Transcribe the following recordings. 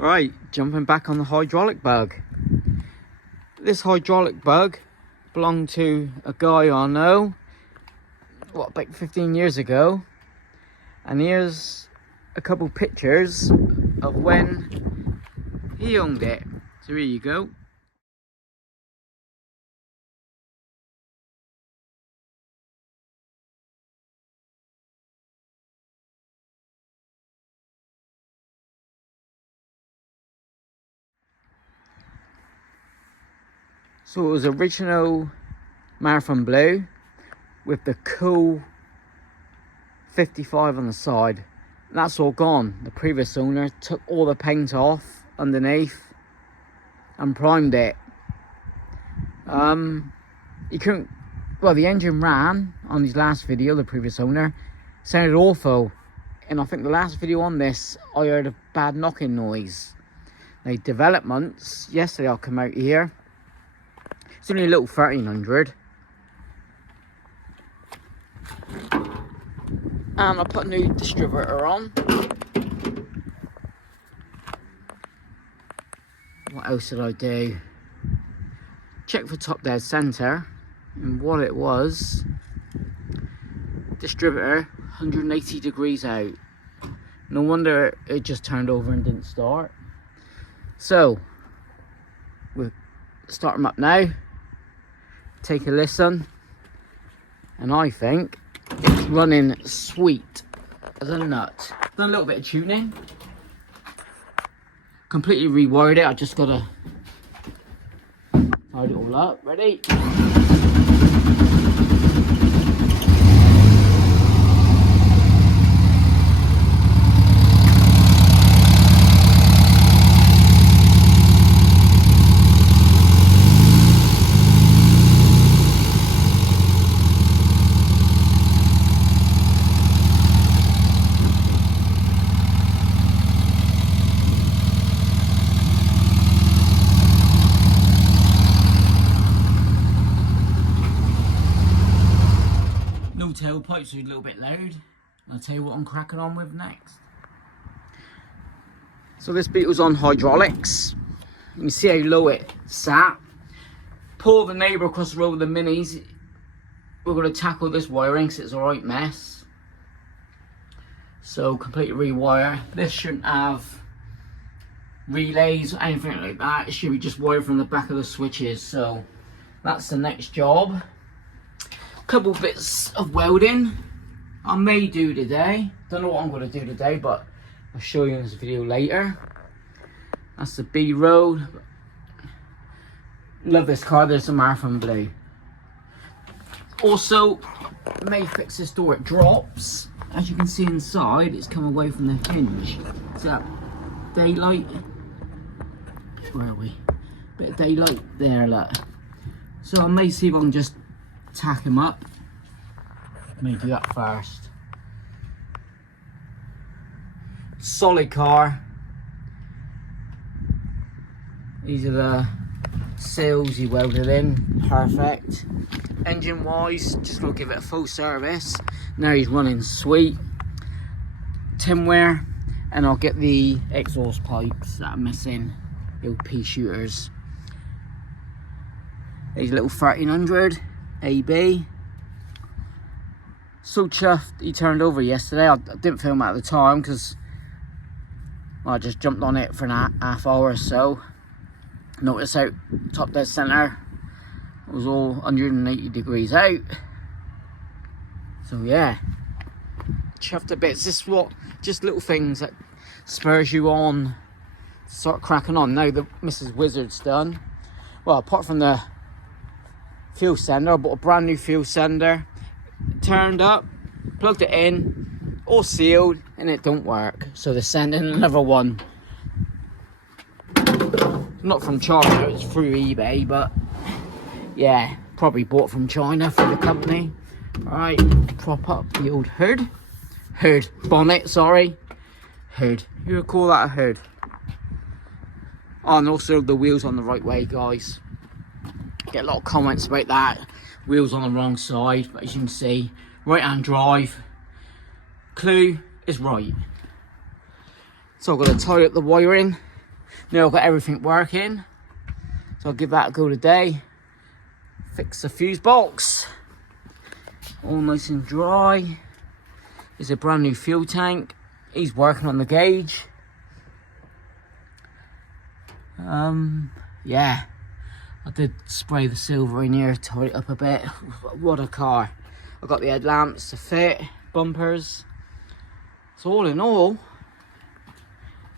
Right, jumping back on the hydraulic bug. This hydraulic bug belonged to a guy I know, about 15 years ago. And here's a couple pictures of when he owned it. So here you go. So it was original Marathon Blue with the cool 55 on the side. That's all gone. The previous owner took all the paint off underneath and primed it. You couldn't, well, the engine ran on his last video, the previous owner, sounded awful. And I think the last video on this, I heard a bad knocking noise. Now, developments, yesterday I'll come out here. It's only a little 1300. And I put a new distributor on. What else did I do? Check for top dead center. And what it was, distributor 180 degrees out. No wonder it just turned over and didn't start. So we'll start them up now. Take a listen, and I think it's running sweet as a nut. Done a little bit of tuning, completely rewired it. I just gotta tidy it all up. Ready? Tailpipes are a little bit loud. I'll tell you what I'm cracking on with next. So this Beetle's on hydraulics. You can see how low it sat. Pull the neighbour across the road with the minis. We're going to tackle this wiring because it's a right mess. So completely rewire. This shouldn't have relays or anything like that. It should be just wired from the back of the switches. So that's the next job. Couple bits of welding I may do today. Don't know what I'm going to do today, but I'll show you in this video later. That's the B road. Love this car. There's a Marathon Blue. Also, may fix this door. It drops. As you can see inside, it's come away from the hinge. Is that daylight? Where are we? Bit of daylight there, look. So I may see if I can just tack him up. May do that first. Solid car. These are the seals he welded in. Perfect. Engine wise, just gonna give it a full service. Now he's running sweet. Tinware, and I'll get the exhaust pipes that are missing. Little pea shooters. These little 1300. AB. So chuffed he turned over yesterday. I didn't film it at the time because I just jumped on it for a half hour or so. Notice out top dead center it was all 180 degrees out. So yeah, chuffed a bit. This is what, just little things that spurs you on, start cracking on. Now the Mrs. Wizard's done. Well, apart from the fuel sender, I bought a brand new fuel sender. Turned up, plugged it in, all sealed, and it don't work. So they're sending another one. Not from China, it's through eBay, but yeah, probably bought from China for the company. Right, prop up the old hood. Bonnet, sorry. Hood. You would call that a hood. Oh, and also the wheels on the right way, guys. Get a lot of comments about that. Wheels on the wrong side, but as you can see, right hand drive. Clue is right. So I've got to tie up the wiring. Now I've got everything working, so I'll give that a go today. Fix the fuse box, all nice and dry. It's a brand new fuel tank. He's working on the gauge. Yeah, I did spray the silver in here, tidy it up a bit. What a car. I got the headlamps to fit, bumpers. So all in all,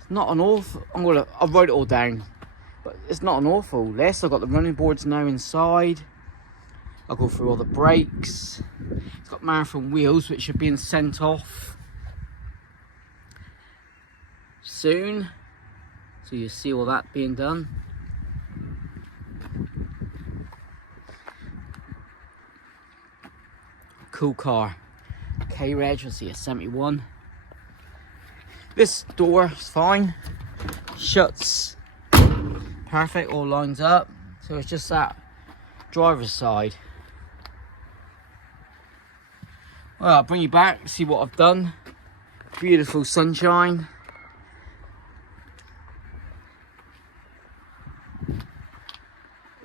it's not an awful, I'll write it all down, but it's not an awful list. I've got the running boards now inside. I'll go through all the brakes. It's got marathon wheels which are being sent off soon, so you see all that being done. Cool car. K-Reg, you'll see a 71. This door is fine, shuts perfect, all lines up, so it's just that driver's side. Well, I'll bring you back, see what I've done. Beautiful sunshine.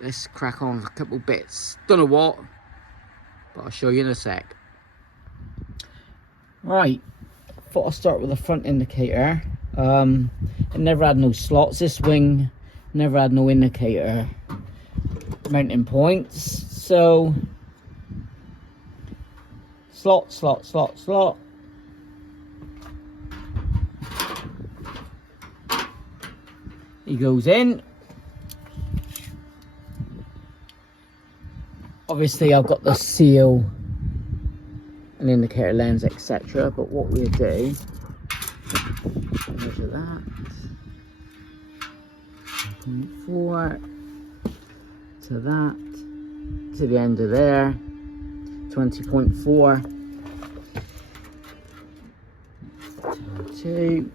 Let's crack on with a couple bits. Don't know what, but I'll show you in a sec. Right, thought I'll start with the front indicator. It never had no slots. This wing never had no indicator mounting points. So, slot, slot, slot, slot. He goes in. Obviously I've got the seal and indicator lens, etc. But what we'll do, measure that, 0.4 to that, to the end of there, 20.4, 2,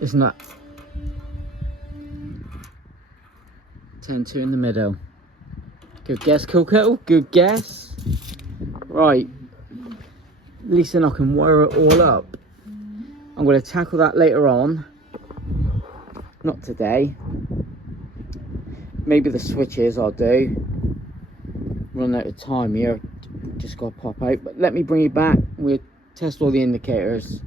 isn't that 10.2 in the middle? Good guess, Coco. Good guess. Right. At least then I can wire it all up. I'm going to tackle that later on. Not today. Maybe the switches I'll do. Run out of time here. Just got to pop out. But let me bring you back. We'll test all the indicators.